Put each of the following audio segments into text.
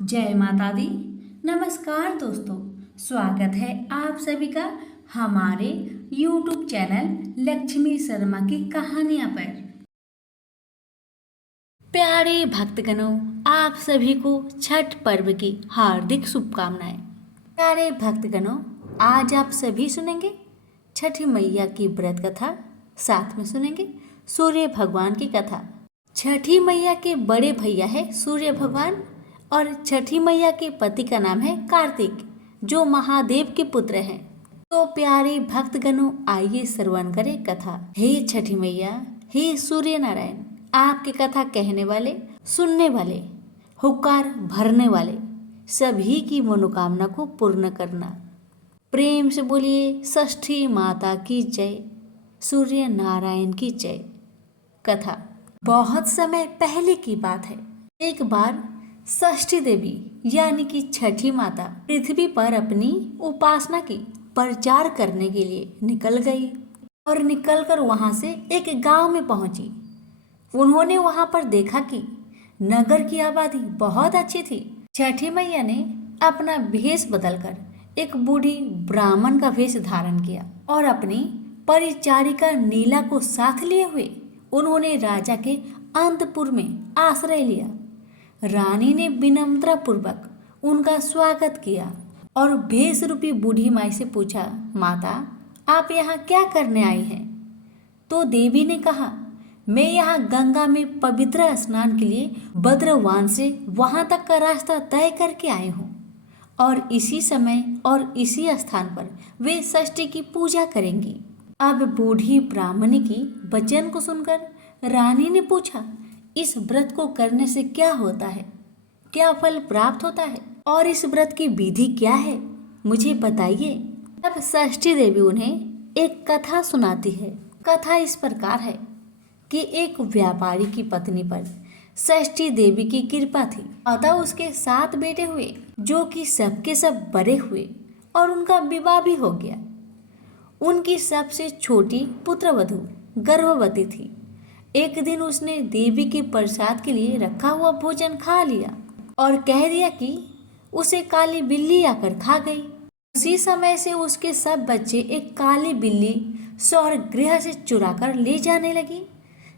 जय माता दी। नमस्कार दोस्तों, स्वागत है आप सभी का हमारे YouTube चैनल लक्ष्मी शर्मा की कहानियां पर। प्यारे भक्तगणों, आप सभी को छठ पर्व की हार्दिक शुभकामनाएं। प्यारे भक्तगणों, आज आप सभी सुनेंगे छठी मैया की व्रत कथा, साथ में सुनेंगे सूर्य भगवान की कथा। छठी मैया के बड़े भैया है सूर्य भगवान और छठी मैया के पति का नाम है कार्तिक, जो महादेव के पुत्र हैं। तो प्यारे भक्तगणों, आइए श्रवण करें कथा। हे छठी मैया, हे सूर्य नारायण, आपकी कथा कहने वाले, सुनने वाले, हुक्कार भरने वाले सभी की मनोकामना को पूर्ण करना। प्रेम से बोलिए षष्ठी माता की जय, सूर्य नारायण की जय। कथा बहुत समय पहले की बात है। एक बार षष्ठी देवी यानी कि छठी माता पृथ्वी पर अपनी उपासना की प्रचार करने के लिए निकल गई और निकलकर वहां से एक गांव में पहुंची। उन्होंने वहां पर देखा कि नगर की आबादी बहुत अच्छी थी। छठी मैया ने अपना भेष बदलकर एक बूढ़ी ब्राह्मण का वेश धारण किया और अपनी परिचारिका नीला को साथ लिए हुए उन्होंने राजा के अंतपुर में आश्रय लिया। रानी ने विनम्रता पूर्वक उनका स्वागत किया और भेष रूपी बूढ़ी माई से पूछा, माता, आप यहाँ क्या करने आई हैं? तो देवी ने कहा, मैं यहाँ गंगा में पवित्र स्नान के लिए बद्रवान से वहाँ तक का रास्ता तय करके आई हूँ और इसी समय और इसी स्थान पर वे षष्ठी की पूजा करेंगी। अब बूढ़ी ब्राह्मणी की वचन को सुनकर रानी ने पूछा, इस व्रत को करने से क्या होता है, क्या फल प्राप्त होता है और इस व्रत की विधि क्या है, मुझे बताइए। तब षष्ठी देवी उन्हें एक कथा सुनाती है। कथा इस प्रकार है कि एक व्यापारी की पत्नी पर षष्ठी देवी की कृपा थी। अतः उसके 7 बेटे हुए, जो कि सबके सब बड़े हुए और उनका विवाह भी हो गया। उनकी सबसे छोटी पुत्रवधू गर्भवती थी। एक दिन उसने देवी के प्रसाद के लिए रखा हुआ भोजन खा लिया और कह दिया कि उसे काली बिल्ली आकर खा गई। उसी समय से उसके सब बच्चे एक काली बिल्ली स्वर्गगृह से चुराकर ले जाने लगी।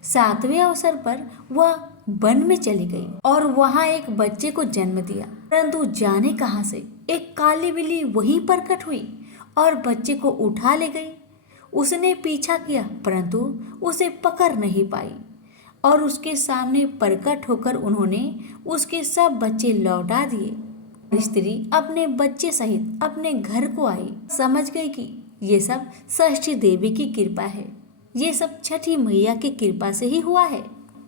7वें अवसर पर वह वन में चली गई और वहां एक बच्चे को जन्म दिया। परंतु जाने कहां से एक काली बिल्ली वहीं प्रकट हुई और बच्चे को उठा ले गई। उसने पीछा किया परंतु उसे पकड़ नहीं पाई और उसके सामने प्रकट होकर उन्होंने उसके सब बच्चे लौटा दिए। स्त्री अपने बच्चे सहित अपने घर को आई, समझ गई कि ये सब षष्ठी देवी की कृपा है, ये सब छठी मैया की कृपा से ही हुआ है।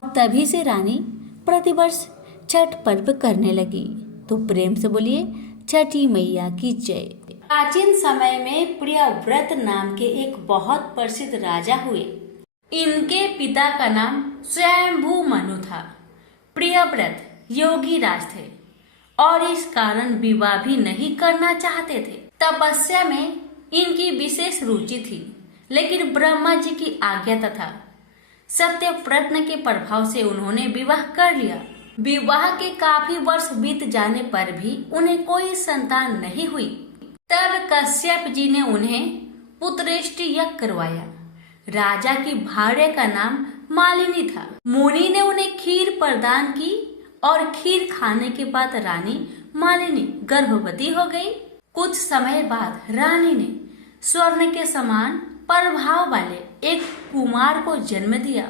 तभी से रानी प्रतिवर्ष छठ पर्व करने लगी। तो प्रेम से बोलिए छठी मैया की जय। प्राचीन समय में प्रियव्रत नाम के एक बहुत प्रसिद्ध राजा हुए। इनके पिता का नाम स्वयंभू मनु था। प्रियव्रत योगी राज थे और इस कारण विवाह भी नहीं करना चाहते थे। तपस्या में इनकी विशेष रुचि थी, लेकिन ब्रह्मा जी की आज्ञा तथा सत्य प्रयत्न के प्रभाव से उन्होंने विवाह कर लिया। विवाह के काफी वर्ष बीत जाने पर भी उन्हें कोई संतान नहीं हुई। तब कश्यप जी ने उन्हें पुत्रेष्टि यज्ञ करवाया। राजा की भार्य का नाम मालिनी था। मुनि ने उन्हें खीर प्रदान की और खीर खाने के बाद रानी मालिनी गर्भवती हो गई। कुछ समय बाद रानी ने स्वर्ण के समान प्रभाव वाले एक कुमार को जन्म दिया,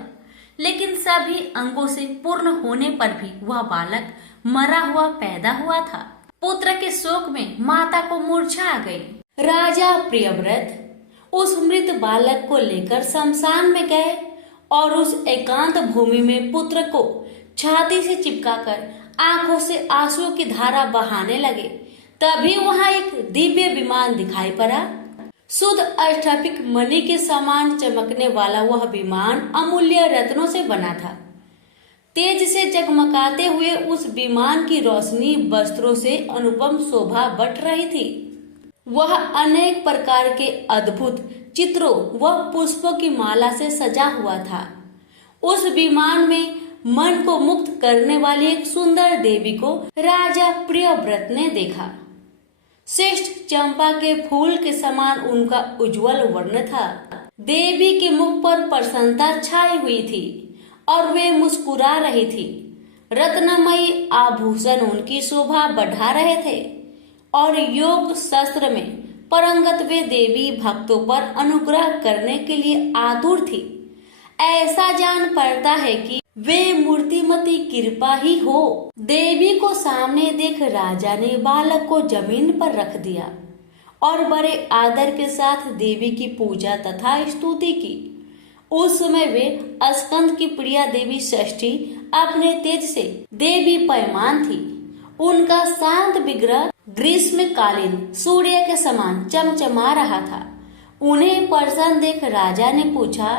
लेकिन सभी अंगों से पूर्ण होने पर भी वह बालक मरा हुआ पैदा हुआ था। पुत्र के शोक में माता को मूर्छा आ गई। राजा प्रियव्रत उस मृत बालक को लेकर शमशान में गए और उस एकांत भूमि में पुत्र को छाती से चिपकाकर आंखों से आंसुओं की धारा बहाने लगे। तभी वहां एक दिव्य विमान दिखाई पड़ा। शुद्ध अष्टफिक मणि के समान चमकने वाला वह विमान अमूल्य रत्नों से बना था। तेज से जगमगाते हुए उस विमान की रोशनी वस्त्रों से अनुपम शोभा बढ़ रही थी। वह अनेक प्रकार के अद्भुत चित्रों व पुष्पों की माला से सजा हुआ था। उस विमान में मन को मुक्त करने वाली एक सुंदर देवी को राजा प्रियव्रत ने देखा। श्रेष्ठ चंपा के फूल के समान उनका उज्जवल वर्ण था। देवी के मुख पर प्रसन्नता छाई हुई थी और वे मुस्कुरा रही थी। रत्नमयी आभूषण उनकी शोभा बढ़ा रहे थे और योग शास्त्र में परंगत वे देवी भक्तों पर अनुग्रह करने के लिए आतुर थी। ऐसा जान पड़ता है कि वे मूर्तिमती कृपा ही हो। देवी को सामने देख राजा ने बालक को जमीन पर रख दिया और बड़े आदर के साथ देवी की पूजा तथा स्तुति की। उस समय वे स्कंद की प्रिया देवी षष्ठी अपने तेज से देवी पैमान थी। उनका शांत विग्रह ग्रीष्मकालीन सूर्य के समान चमचमा रहा था। उन्हें प्रसन्न देख राजा ने पूछा,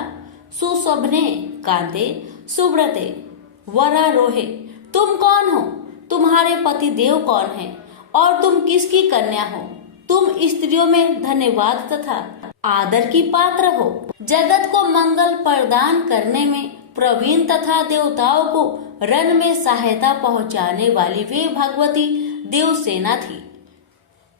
सुशोभने कांते सुब्रते वरारोहे, तुम कौन हो? तुम्हारे पति देव कौन है और तुम किसकी कन्या हो? तुम स्त्रियों में धन्यवाद तथा आदर की पात्र हो। जगत को मंगल प्रदान करने में प्रवीण तथा देवताओं को रण में सहायता पहुंचाने वाली वे भगवती देवसेना थी।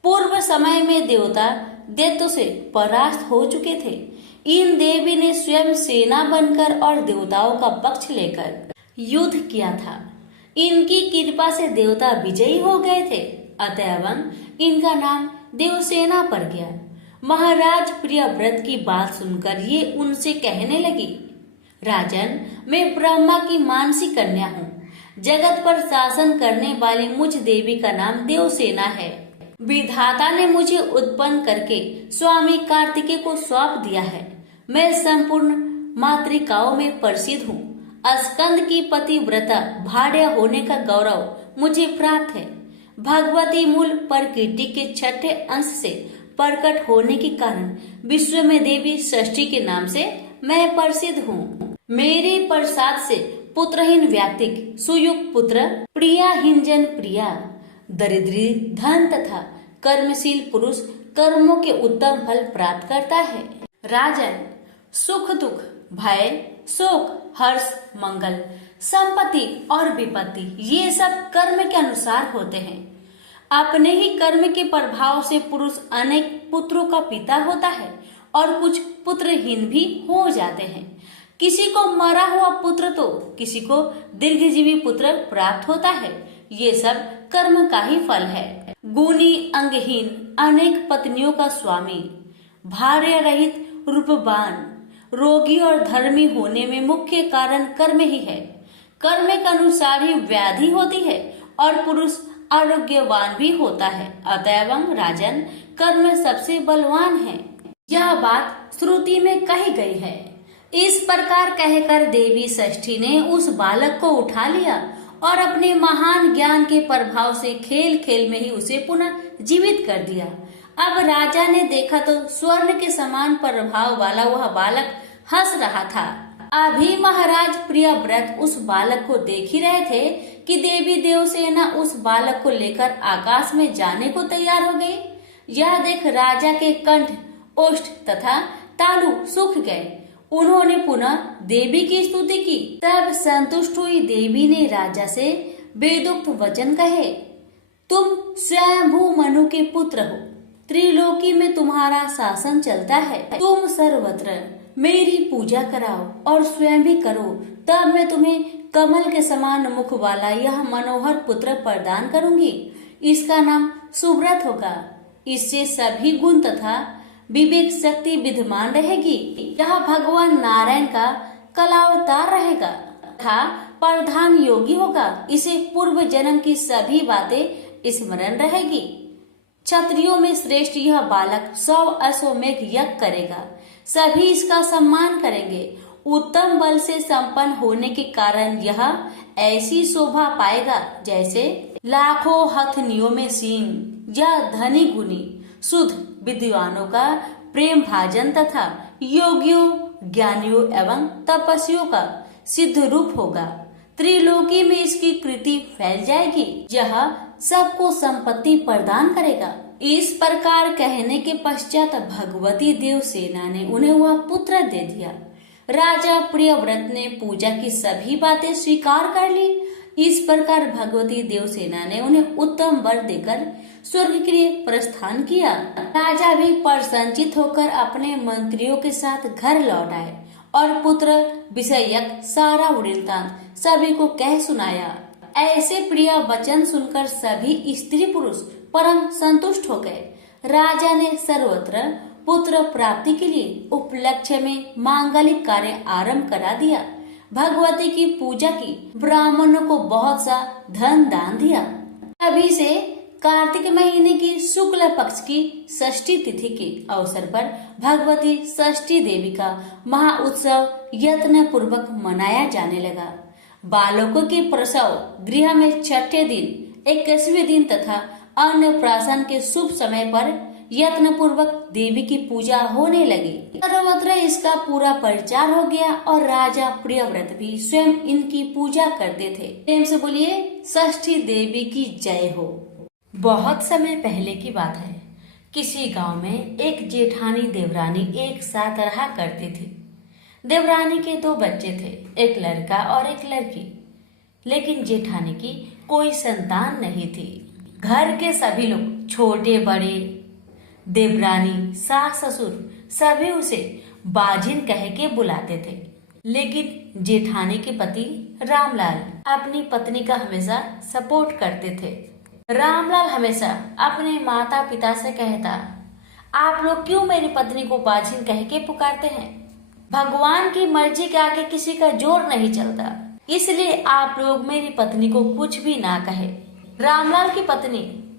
पूर्व समय में देवता दैत्यों से परास्त हो चुके थे। इन देवी ने स्वयं सेना बनकर और देवताओं का पक्ष लेकर युद्ध किया था। इनकी कृपा से देवता विजयी हो गए थे, अतएव इनका नाम देवसेना पड़ गया। महाराज प्रियव्रत की बात सुनकर ये उनसे कहने लगी, राजन, मैं ब्रह्मा की मानसी कन्या हूँ। जगत पर शासन करने वाली मुझ देवी का नाम देवसेना है। विधाता ने मुझे उत्पन्न करके स्वामी कार्तिकेय को सौंप दिया है। मैं संपूर्ण मातृकाओं में प्रसिद्ध हूँ। स्कंद की पतिव्रता भार्या होने का गौरव मुझे प्राप्त है। भगवती मूल प्रकृति के छठे अंश से प्रकट होने के कारण विश्व में देवी षष्ठी के नाम से मैं प्रसिद्ध हूँ। मेरे प्रसाद से पुत्रहीन व्यक्ति सुयुक्त पुत्र, प्रियाहीन जन प्रिया, दरिद्री धन तथा कर्मशील पुरुष कर्मों के उत्तम फल प्राप्त करता है। राजन, सुख दुख भय शोक हर्ष मंगल संपत्ति और विपत्ति ये सब कर्म के अनुसार होते हैं। अपने ही कर्म के प्रभाव से पुरुष अनेक पुत्रों का पिता होता है और कुछ पुत्रहीन भी हो जाते हैं। किसी को मरा हुआ पुत्र तो किसी को दीर्घजीवी पुत्र प्राप्त होता है। ये सब कर्म का ही फल है। गुणी अंगहीन अनेक पत्नियों का स्वामी, भार्य रहित रूपवान, रोगी और धर्मी होने में मुख्य कारण कर्म ही है। कर्म के अनुसार ही व्याधि होती है और पुरुष आरोग्यवान भी होता है। अतएव राजन, कर्म सबसे बलवान है। यह बात श्रुति में कही गई है। इस प्रकार कहकर देवी षष्ठी ने उस बालक को उठा लिया और अपने महान ज्ञान के प्रभाव से खेल खेल में ही उसे पुनः जीवित कर दिया। अब राजा ने देखा तो स्वर्ण के समान प्रभाव वाला वह बालक हंस रहा था। अभी महाराज प्रियव्रत उस बालक को देख ही रहे थे कि देवी देवसेना उस बालक को लेकर आकाश में जाने को तैयार हो गई। यह देख राजा के कंठ, ओष्ठ तथा तालु सूख गए। उन्होंने पुनः देवी की स्तुति की। तब संतुष्ट हुई देवी ने राजा से वेदोक्त वचन कहे, तुम स्वयंभू मनु के पुत्र हो। त्रिलोकी में तुम्हारा शासन चलता है। तुम सर्वत्र मेरी पूजा कराओ और स्वयं भी करो, तब मैं तुम्हें कमल के समान मुख वाला यह मनोहर पुत्र प्रदान करूंगी। इसका नाम सुब्रत होगा। इससे सभी गुण तथा विवेक शक्ति विद्यमान रहेगी। यह भगवान नारायण का कलावतार रहेगा तथा प्रधान योगी होगा। इसे पूर्व जन्म की सभी बातें स्मरण रहेगी। क्षत्रियों में श्रेष्ठ यह बालक 100 अश्वमेघ यज्ञ करेगा। सभी इसका सम्मान करेंगे। उत्तम बल से संपन्न होने के कारण यह ऐसी शोभा पाएगा जैसे लाखों हथनियों में सिंह। यह धनी गुणी शुद्ध विद्वानों का प्रेम भाजन तथा योगियों, ज्ञानियों एवं तपस्वियों का सिद्ध रूप होगा। त्रिलोकी में इसकी कृति फैल जाएगी। यह सबको संपत्ति प्रदान करेगा। इस प्रकार कहने के पश्चात भगवती देवसेना ने उन्हें वह पुत्र दे दिया। राजा प्रियव्रत ने पूजा की सभी बातें स्वीकार कर ली। इस प्रकार भगवती देवसेना ने उन्हें उत्तम वर देकर स्वर्ग के लिए प्रस्थान किया। राजा भी प्रसन्नचित होकर अपने मंत्रियों के साथ घर लौट आए और पुत्र विषयक सारा वृत्तांत सभी को कह सुनाया। ऐसे प्रिय वचन सुनकर सभी स्त्री पुरुष परम संतुष्ट हो गए। राजा ने सर्वत्र पुत्र प्राप्ति के लिए उपलक्ष्य में मांगलिक कार्य आरंभ करा दिया। भगवती की पूजा की, ब्राह्मणों को बहुत सा धन दान दिया। अभी से कार्तिक महीने की शुक्ल पक्ष की षष्ठी तिथि के अवसर पर भगवती षष्ठी देवी का महाउत्सव यत्न पूर्वक मनाया जाने लगा। बालकों के प्रसव गृह में छठे दिन, 21वें दिन तथा अन्नप्राशन के शुभ समय पर यत्न पूर्वक देवी की पूजा होने लगी। सर्वत्र इसका पूरा प्रचार हो गया और राजा प्रियव्रत भी स्वयं इनकी पूजा करते थे। प्रेम से बोलिए षष्ठी देवी की जय हो। बहुत समय पहले की बात है। किसी गांव में एक जेठानी देवरानी एक साथ रहा करती थी। देवरानी के 2 बच्चे थे, एक लड़का और एक लड़की। लेकिन जेठानी की कोई संतान नहीं थी। घर के सभी लोग, छोटे बड़े, देवरानी, सास ससुर, सभी उसे बाजिन कह के बुलाते थे। लेकिन जेठानी के पति रामलाल अपनी पत्नी का हमेशा सपोर्ट करते थे। रामलाल हमेशा अपने माता पिता से कहता, आप लोग क्यों मेरी पत्नी को बाजिन कह के पुकारते हैं? भगवान की मर्जी के आगे किसी का जोर नहीं चलता, इसलिए आप लोग मेरी पत्नी को कुछ भी ना कहे। रामलाल की पत्नी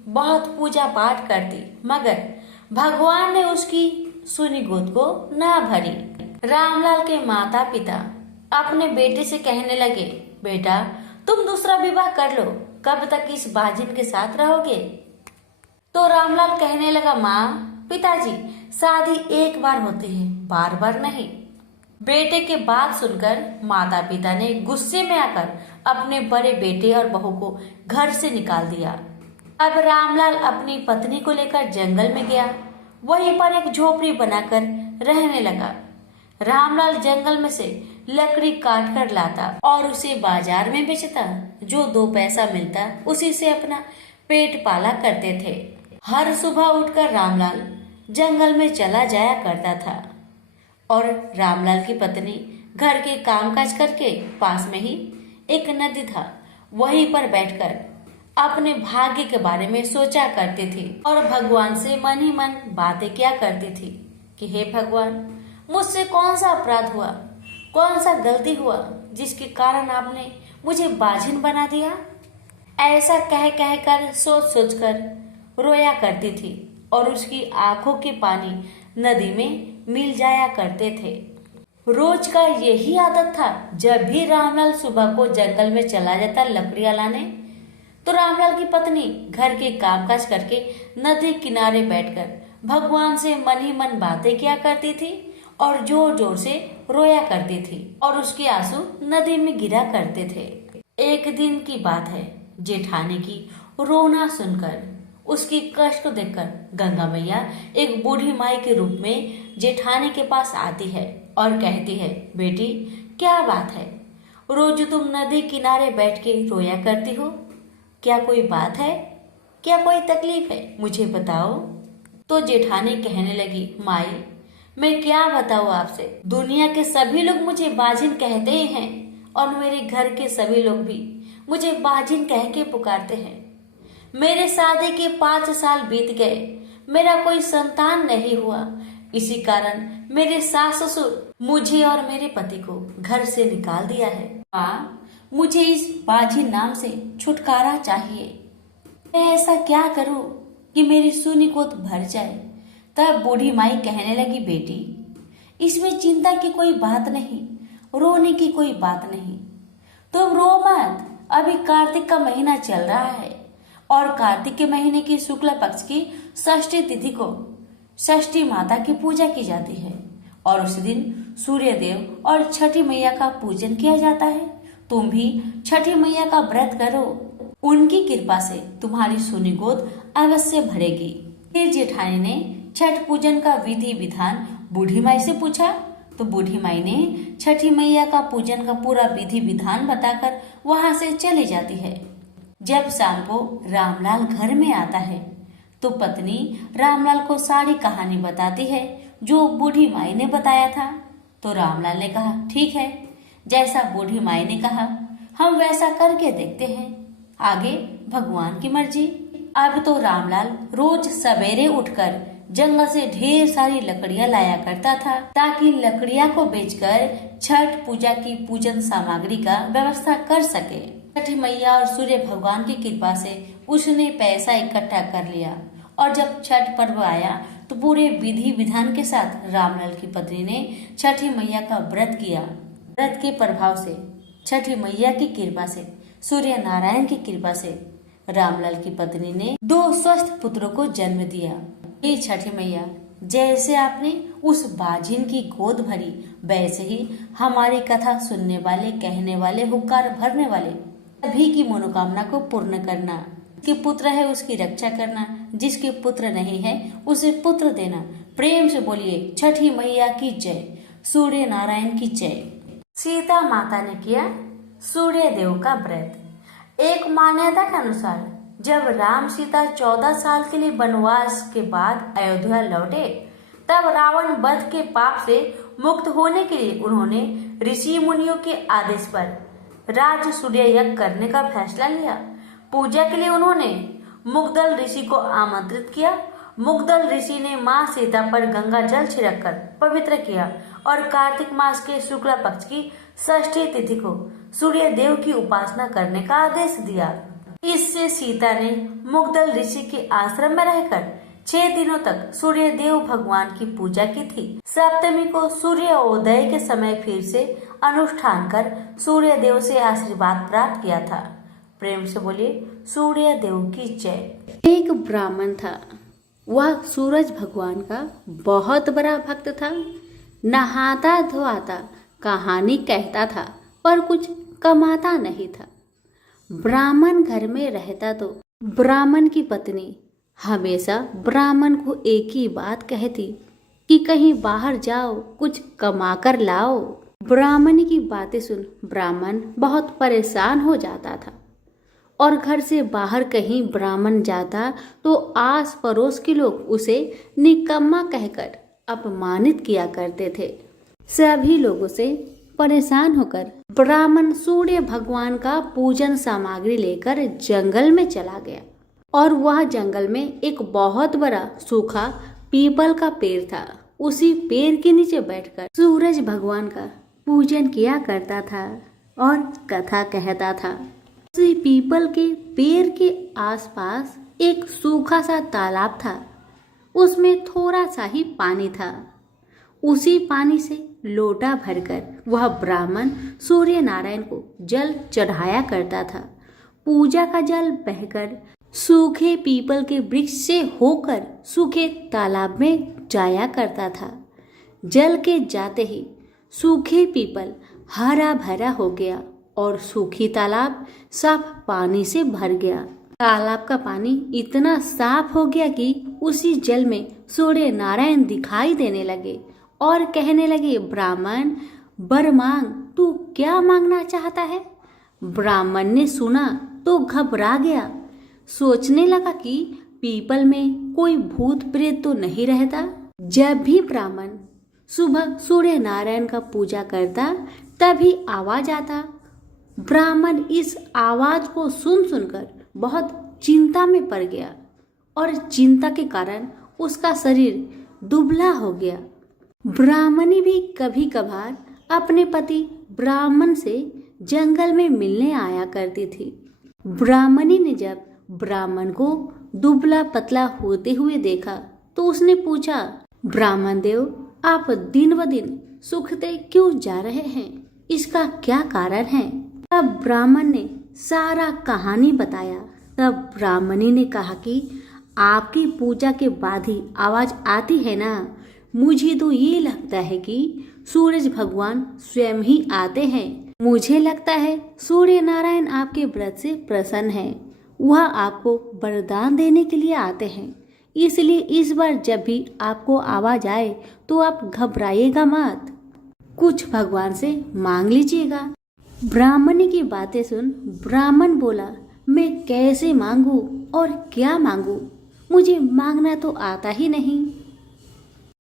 बहुत पूजा पाठ करती, मगर भगवान ने उसकी सुनी गोद को ना भरी। रामलाल के माता पिता अपने बेटे से कहने लगे, बेटा तुम दूसरा विवाह कर लो, कब तक इस बाजिन के साथ रहोगे? तो रामलाल कहने लगा, माँ पिताजी शादी एक बार होती है, बार बार नहीं। बेटे के बात सुनकर माता पिता ने गुस्से में आकर अपने बड़े बेटे और बहू को घर से निकाल दिया। अब रामलाल अपनी पत्नी को लेकर जंगल में गया। वहीं पर एक झोपड़ी बनाकर रहने लगा। रामलाल जंगल में से लकड़ी काट कर लाता और उसे बाजार में बेचता। जो 2 पैसा मिलता उसी से अपना पेट पाला करते थे। हर सुबह उठकर रामलाल जंगल में चला जाया करता था और रामलाल की पत्नी घर के कामकाज करके पास में ही एक नदी था, वहीं पर बैठकर अपने भाग्य के बारे में सोचा करती थी और भगवान से मन ही मन बातें किया करती थी कि हे भगवान, मुझसे कौन सा अपराध हुआ, कौन सा गलती हुआ जिसके कारण आपने मुझे बाजिन बना दिया? ऐसा कह कह कर सोच सोच कर रोया करती थी और उसकी आंखों के पानी नदी में मिल जाया करते थे। रोज का यही आदत था। जब भी रामलाल सुबह को जंगल में चला जाता लकड़ियां लाने, तो रामलाल की पत्नी घर के कामकाज करके नदी किनारे बैठकर भगवान से मन ही मन बातें किया करती थी और जोर जोर से रोया करती थी और उसके आंसू नदी में गिरा करते थे। एक दिन की बात है, जेठानी की रोना सुनकर, उसकी कष्ट को देखकर गंगा मैया एक बूढ़ी माई के रूप में जेठानी के पास आती है और कहती है, बेटी क्या बात है, रोज तुम नदी किनारे बैठ के रोया करती हो? क्या कोई बात है? क्या कोई तकलीफ है? मुझे बताओ। तो जेठानी कहने लगी, माई मैं क्या बताऊँ आपसे, दुनिया के सभी लोग मुझे बाजिन कहते ही हैं और मेरे घर के सभी लोग भी मुझे बाजिन कह के पुकारते हैं। मेरे शादी के 5 साल बीत गए, मेरा कोई संतान नहीं हुआ। इसी कारण मेरे सास ससुर मुझे और मेरे पति को घर से निकाल दिया है। माँ मुझे इस बाजिन नाम से छुटकारा चाहिए। मैं ऐसा क्या करूं कि मेरी सुनी गोद भर जाए? तब बूढ़ी माई कहने लगी, बेटी इसमें चिंता की कोई बात नहीं, रोने की कोई बात नहीं, तुम रो मत। अभी कार्तिक का महीना चल रहा है और कार्तिक के महीने की शुक्ल पक्ष की षष्ठी तिथि को षष्ठी माता की पूजा की जाती है और उस दिन सूर्य देव और छठी मैया का पूजन किया जाता है। तुम भी छठी मैया का व्रत करो, उनकी कृपा से तुम्हारी सुनी गोद अवश्य भरेगी। फिर जेठानी ने छठ पूजन का विधि विधान बूढ़ी माई से पूछा तो बूढ़ी माई ने छठी मैया का पूजन का पूरा विधि विधान बताकर वहां से चली जाती है। जब शाम को रामलाल घर में आता है तो पत्नी रामलाल को सारी कहानी बताती है जो बूढ़ी माई ने बताया था। तो रामलाल ने कहा, ठीक है, जैसा बूढ़ी माई ने कहा हम वैसा करके देखते हैं, आगे भगवान की मर्जी। अब तो रामलाल रोज सवेरे उठकर जंगल से ढेर सारी लकड़ियां लाया करता था ताकि लकड़ियां को बेचकर छठ पूजा की पूजन सामग्री का व्यवस्था कर सके। छठी मैया और सूर्य भगवान की कृपा से उसने पैसा इकट्ठा कर लिया और जब छठ पर्व आया तो पूरे विधि विधान के साथ रामलाल की पत्नी ने छठी मैया का व्रत किया। व्रत के प्रभाव से, छठी मैया की कृपा से, सूर्य नारायण की कृपा से रामलाल की पत्नी ने 2 स्वस्थ पुत्रों को जन्म दिया। हे छठी मैया, जैसे आपने उस बाजिन की गोद भरी वैसे ही हमारी कथा सुनने वाले, कहने वाले, हुक्कार भरने वाले सभी की मनोकामना को पूर्ण करना। जिसके पुत्र है उसकी रक्षा करना, जिसके पुत्र नहीं है उसे पुत्र देना। प्रेम से बोलिए छठी मैया की जय, सूर्य नारायण की जय। सीता माता ने किया सूर्य देव का व्रत। एक मान्यता के अनुसार जब राम सीता 14 साल के लिए वनवास के बाद अयोध्या लौटे तब रावण वध के पाप से मुक्त होने के लिए उन्होंने ऋषि मुनियों के आदेश पर राज सूर्य यज्ञ करने का फैसला लिया। पूजा के लिए उन्होंने मुग्दल ऋषि को आमंत्रित किया। मुग्दल ऋषि ने मां सीता पर गंगा जल छिड़ककर पवित्र किया और कार्तिक मास के शुक्ला पक्ष की षष्ठी तिथि को सूर्य देव की उपासना करने का आदेश दिया। इससे सीता ने मुग्दल ऋषि के आश्रम में रहकर 6 दिनों तक सूर्य देव भगवान की पूजा की थी। सप्तमी को सूर्योदय के समय फिर से अनुष्ठान कर सूर्य देव से आशीर्वाद प्राप्त किया था। प्रेम से बोलिए सूर्य देव की जय। एक ब्राह्मण था, वह सूरज भगवान का बहुत बड़ा भक्त था। नहाता धोता कहानी कहता था पर कुछ कमाता नहीं था। ब्राह्मण घर में रहता तो ब्राह्मण की पत्नी हमेशा ब्राह्मण को एक ही बात कहती कि कहीं बाहर जाओ, कुछ कमा कर लाओ। ब्राह्मण की बातें सुन ब्राह्मण बहुत परेशान हो जाता था और घर से बाहर कहीं ब्राह्मण जाता तो आस पड़ोस के लोग उसे निकम्मा कहकर अपमानित किया करते थे। सभी लोगों से परेशान होकर ब्राह्मण सूर्य भगवान का पूजन सामग्री लेकर जंगल में चला गया और वह जंगल में एक बहुत बड़ा सूखा पीपल का पेड़ था। उसी पेड़ के नीचे बैठकर सूरज भगवान का पूजन किया करता था और कथा कहता था। उसी पीपल के पेड़ के आसपास एक सूखा सा तालाब था। उसमें थोड़ा सा ही पानी था। उसी पानी से लोटा भरकर वह ब्राह्मण सूर्य नारायण को जल चढ़ाया करता था। पूजा का जल बहकर सूखे पीपल के वृक्ष से होकर सूखे तालाब में जाया करता था। जल के जाते ही सूखे पीपल हरा भरा हो गया और सूखी तालाब साफ पानी से भर गया। तालाब का पानी इतना साफ हो गया कि उसी जल में सूर्य नारायण दिखाई देने लगे और कहने लगे, ब्राह्मण वर मांग, तू क्या मांगना चाहता है? ब्राह्मण ने सुना तो घबरा गया। सोचने लगा कि पीपल में कोई भूत प्रेत तो नहीं रहता। जब भी ब्राह्मण सुबह सूर्य नारायण का पूजा करता तभी आवाज आता। ब्राह्मण इस आवाज को सुनकर बहुत चिंता में पड़ गया और चिंता के कारण उसका शरीर दुबला हो गया। ब्राह्मणी भी कभी कभार अपने पति ब्राह्मण से जंगल में मिलने आया करती थी। ब्राह्मणी ने जब ब्राह्मण को दुबला पतला होते हुए देखा तो उसने पूछा, ब्राह्मण देव, आप दिन ब दिन सूखते क्यों जा रहे हैं? इसका क्या कारण है? तब ब्राह्मण ने सारा कहानी बताया। तब ब्राह्मणी ने कहा कि आपकी पूजा के बाद ही आवाज आती है ना, मुझे तो ये लगता है कि सूरज भगवान स्वयं ही आते हैं। मुझे लगता है सूर्य नारायण आपके व्रत से प्रसन्न है, वह आपको वरदान देने के लिए आते हैं। इसलिए इस बार जब भी आपको आवाज आए तो आप घबराइएगा मत। कुछ भगवान से मांग लीजिएगा। ब्राह्मणी की बातें सुन ब्राह्मण बोला, मैं कैसे मांगू और क्या मांगू, मुझे मांगना तो आता ही नहीं।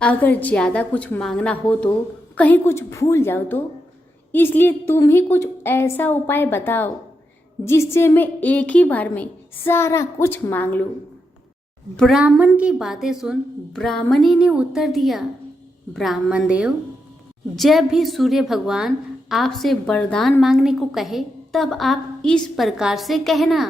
अगर ज्यादा कुछ मांगना हो तो कहीं कुछ भूल जाओ तो, इसलिए तुम ही कुछ ऐसा उपाय बताओ जिससे मैं एक ही बार में सारा कुछ मांग लूं। ब्राह्मण की बातें सुन ब्राह्मणी ने उत्तर दिया, ब्राह्मण देव, जब भी सूर्य भगवान आपसे वरदान मांगने को कहे तब आप इस प्रकार से कहना,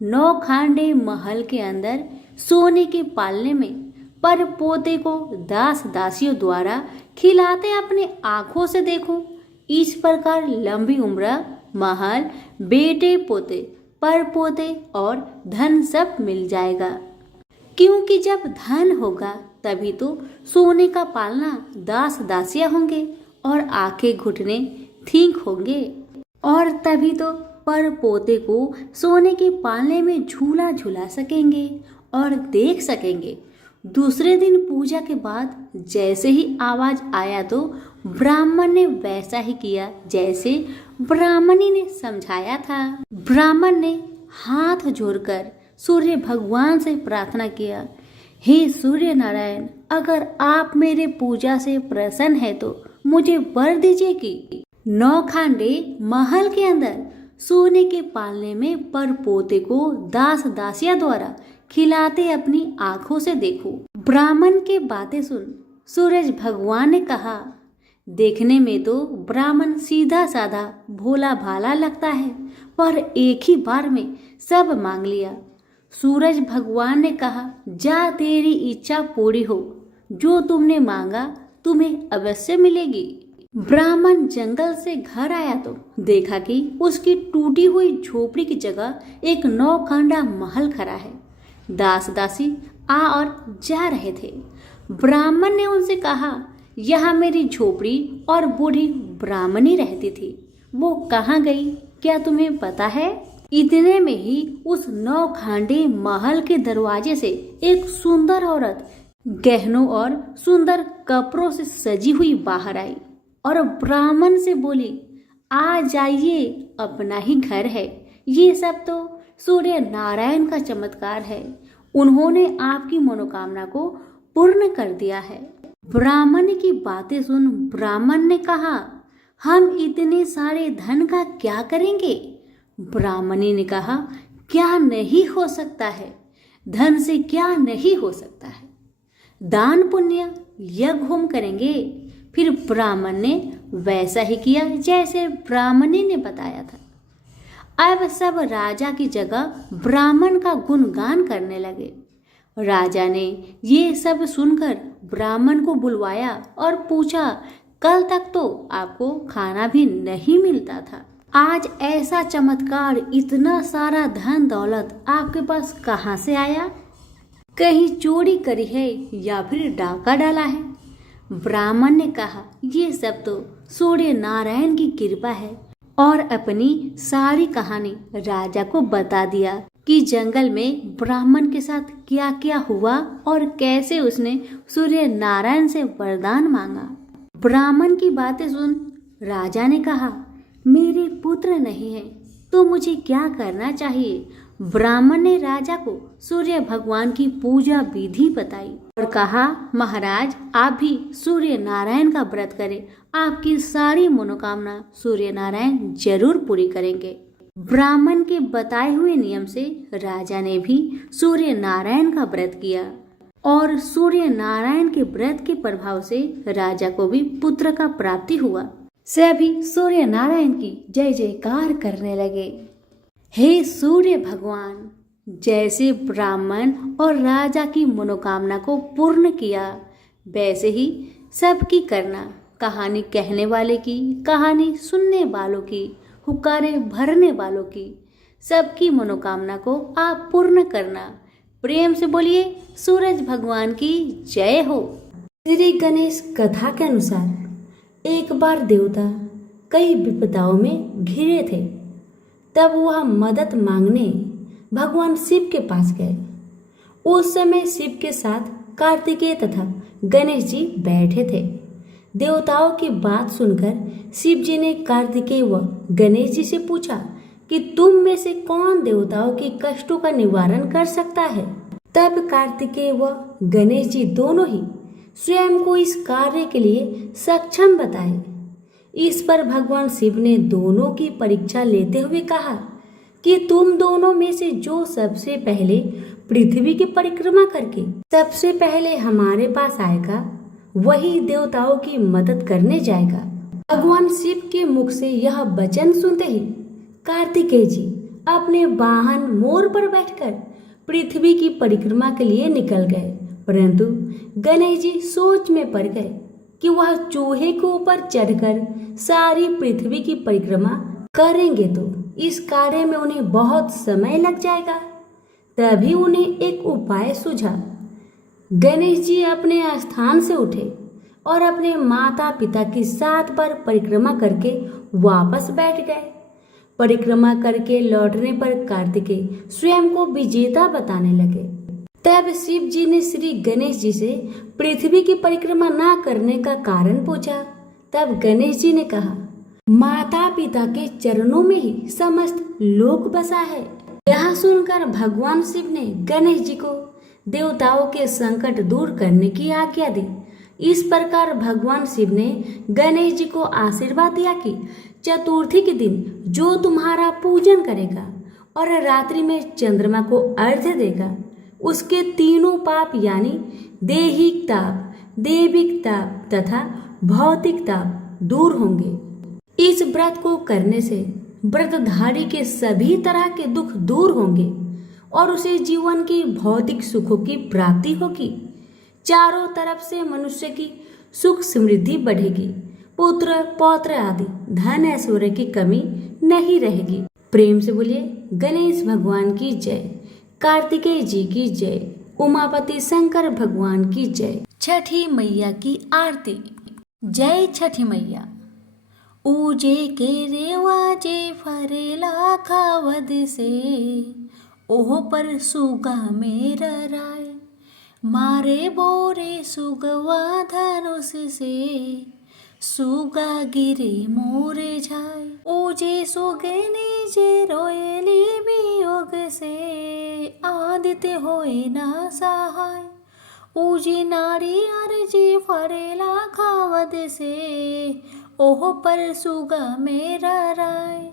9 खांडे महल के अंदर सोने के पालने में पर पोते को दास दासियों द्वारा खिलाते अपने आंखों से देखो। इस प्रकार लंबी उम्र, महल, बेटे पोते, पर पोते और धन सब मिल जाएगा। क्योंकि जब धन होगा तभी तो सोने का पालना दास दासियां होंगे और आंखें घुटने ठीक होंगे, और तभी तो पर पोते को सोने के पालने में झूला झूला सकेंगे और देख सकेंगे। दूसरे दिन पूजा के बाद जैसे ही आवाज आया तो ब्राह्मण ने वैसा ही किया जैसे ब्राह्मणी ने समझाया था। ब्राह्मण ने हाथ जोड़कर सूर्य भगवान से प्रार्थना किया, हे सूर्य नारायण, अगर आप मेरे पूजा से प्रसन्न है तो मुझे वर दीजिए कि 9 खांडे महल के अंदर सोने के पालने में पर पोते को दास दासिया द्वारा खिलाते अपनी आंखों से देखो। ब्राह्मण की बातें सुन सूरज भगवान ने कहा, देखने में तो ब्राह्मण सीधा साधा भोला भाला लगता है, पर एक ही बार में सब मांग लिया। सूरज भगवान ने कहा, जा तेरी इच्छा पूरी हो, जो तुमने मांगा तुम्हें अवश्य मिलेगी। ब्राह्मण जंगल से घर आया तो देखा कि उसकी टूटी हुई झोपड़ी की जगह एक 9 खांडा महल खड़ा है। दास दासी आ और जा रहे थे। ब्राह्मण ने उनसे कहा, यहाँ मेरी झोपड़ी और बूढ़ी ब्राह्मणी रहती थी, वो कहाँ गई, क्या तुम्हें पता है? इतने में ही उस 9 खांडे महल के दरवाजे से एक सुंदर औरत गहनों और सुंदर कपड़ों से सजी हुई बाहर आई और ब्राह्मण से बोली, आ जाइए, अपना ही घर है, ये सब तो सूर्य नारायण का चमत्कार है, उन्होंने आपकी मनोकामना को पूर्ण कर दिया है। ब्राह्मण की बातें सुन ब्राह्मण ने कहा, हम इतने सारे धन का क्या करेंगे? ब्राह्मणी ने कहा, क्या नहीं हो सकता है, धन से क्या नहीं हो सकता है, दान पुण्य यज्ञ होम करेंगे। फिर ब्राह्मण ने वैसा ही किया जैसे ब्राह्मणी ने बताया था। अब सब राजा की जगह ब्राह्मण का गुणगान करने लगे। राजा ने ये सब सुनकर ब्राह्मण को बुलवाया और पूछा, कल तक तो आपको खाना भी नहीं मिलता था, आज ऐसा चमत्कार, इतना सारा धन दौलत आपके पास कहाँ से आया? कहीं चोरी करी है या फिर डाका डाला है? ब्राह्मण ने कहा, ये सब तो सूर्य नारायण की कृपा है, और अपनी सारी कहानी राजा को बता दिया कि जंगल में ब्राह्मण के साथ क्या क्या हुआ और कैसे उसने सूर्य नारायण से वरदान मांगा। ब्राह्मण की बातें सुन राजा ने कहा, मेरे पुत्र नहीं है तो मुझे क्या करना चाहिए? ब्राह्मण ने राजा को सूर्य भगवान की पूजा विधि बताई और कहा, महाराज, आप भी सूर्य नारायण का व्रत करें, आपकी सारी मनोकामना सूर्य नारायण जरूर पूरी करेंगे। ब्राह्मण के बताए हुए नियम से राजा ने भी सूर्य नारायण का व्रत किया और सूर्य नारायण के व्रत के प्रभाव से राजा को भी पुत्र का प्राप्ति हुआ। सभी सूर्य नारायण की जय जयकार करने लगे। हे सूर्य भगवान, जैसे ब्राह्मण और राजा की मनोकामना को पूर्ण किया वैसे ही सबकी करना, कहानी कहने वाले की, कहानी सुनने वालों की, हुक्कारे भरने वालों की, सबकी मनोकामना को आप पूर्ण करना। प्रेम से बोलिए सूरज भगवान की जय हो। श्री गणेश कथा के अनुसार एक बार देवता कई विपदाओं में घिरे थे। तब वह मदद मांगने भगवान शिव के पास गए। उस समय शिव के साथ कार्तिकेय तथा गणेश जी बैठे थे। देवताओं की बात सुनकर शिव जी ने कार्तिकेय व गणेश जी से पूछा कि तुम में से कौन देवताओं के कष्टों का निवारण कर सकता है। तब कार्तिकेय व गणेश जी दोनों ही स्वयं को इस कार्य के लिए सक्षम बताए। इस पर भगवान शिव ने दोनों की परीक्षा लेते हुए कहा कि तुम दोनों में से जो सबसे पहले पृथ्वी की परिक्रमा करके सबसे पहले हमारे पास आएगा वही देवताओं की मदद करने जाएगा। भगवान शिव के मुख से यह वचन सुनते ही कार्तिकेय जी अपने वाहन मोर पर बैठकर पृथ्वी की परिक्रमा के लिए निकल गए, परंतु गणेश जी सोच में पड़ गए कि वह चूहे के ऊपर चढ़कर सारी पृथ्वी की परिक्रमा करेंगे तो इस कार्य में उन्हें बहुत समय लग जाएगा। तभी उन्हें एक उपाय सूझा। गणेश जी अपने स्थान से उठे और अपने माता पिता की 7 बार परिक्रमा करके वापस बैठ गए। परिक्रमा करके लौटने पर कार्तिकेय स्वयं को विजेता बताने लगे। तब शिव जी ने श्री गणेश जी से पृथ्वी की परिक्रमा ना करने का कारण पूछा। तब गणेश जी ने कहा, माता पिता के चरणों में ही समस्त लोक बसा है। यह सुनकर भगवान शिव ने गणेश जी को देवताओं के संकट दूर करने की आज्ञा दी। इस प्रकार भगवान शिव ने गणेश जी को आशीर्वाद दिया कि चतुर्थी के दिन जो तुम्हारा पूजन करेगा और रात्रि में चंद्रमा को अर्घ्य देगा उसके तीनों पाप यानी दैहिक ताप, दैविक ताप तथा भौतिक ताप दूर होंगे। इस व्रत को करने से व्रतधारी के सभी तरह के दुख दूर होंगे और उसे जीवन की भौतिक सुखों की प्राप्ति होगी। चारों तरफ से मनुष्य की सुख समृद्धि बढ़ेगी, पुत्र पौत्र आदि धन ऐश्वर्य की कमी नहीं रहेगी। प्रेम से बोलिए गणेश भगवान की जय, कार्तिकेय जी की जय, उमापति शंकर भगवान की जय। छठी मैया की आरती। जय छठी मैया। ऊजे के रेवाजे फरेला खावद से, ओह पर सुगा मेरा राय, मारे बोरे सुगवा धनुष से, सुगा गिरे मोरे झाय। ऊजे सुगे नीजे रोयली वियोग से, आदित्य होए ना सहाय। ऊजे नारी अर्जी फरेला खावद से, ओह पर सुगा मेरा राय,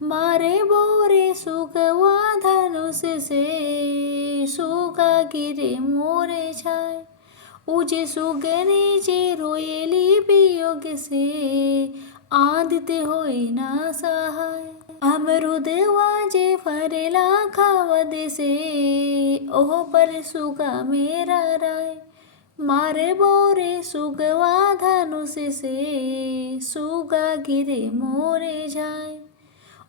मारे बोरे सुगवा धनुष से, सुगा गिरे मोरे छाय। ऊजे सुगनी जे रोएली वियोग से, आदित्य होए ना सहाय। अमरुद वाजे फरेला खावद से, ओह पर सुगा मेरा राय, मारे बोरे सुगवा धनुष से, सुगा गिरे मोरे झाय।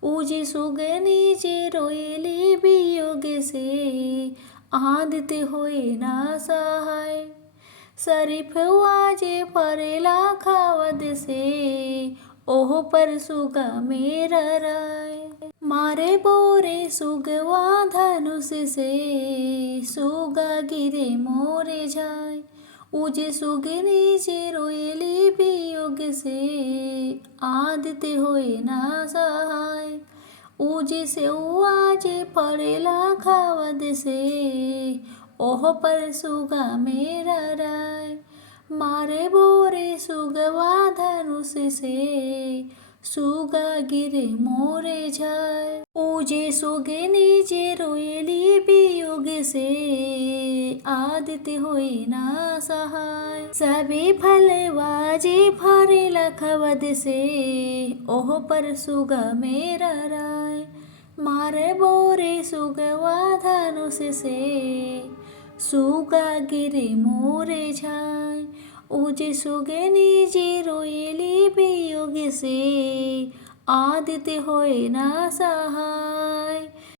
ऊजे सुगनी जे रोएली वियोग से, आदित्य होए ना सहाय। शरीफ वाजे फरेला खावद से, ओह पर सुगा मेरा राय, मारे बोरे सुगवा धनुष से, सुगा गिरे मोरे झाय। ऊजे सुगनी जे रोएली वियोग से, आदित्य होए ना सहाय। ऊजे से आजे फरेला खावद से, ओह पर सुगा मेरा राय, मारे बोरे सुगवा धनुष से, सुगा गिरे मोरे झाय। ऊजे सुगनी जे रोएली वियोग से, आदित्य होए ना सहाय। सभी फलवा जे फरेला खावद से, ओह पर सुगा मेरा राय, मारे बोरे सुगवा धनुष से, सुगा गिरे मोरे झाय। ऊजे सुगनी जे रोएली वियोग से, आदित्य होए ना सहाय।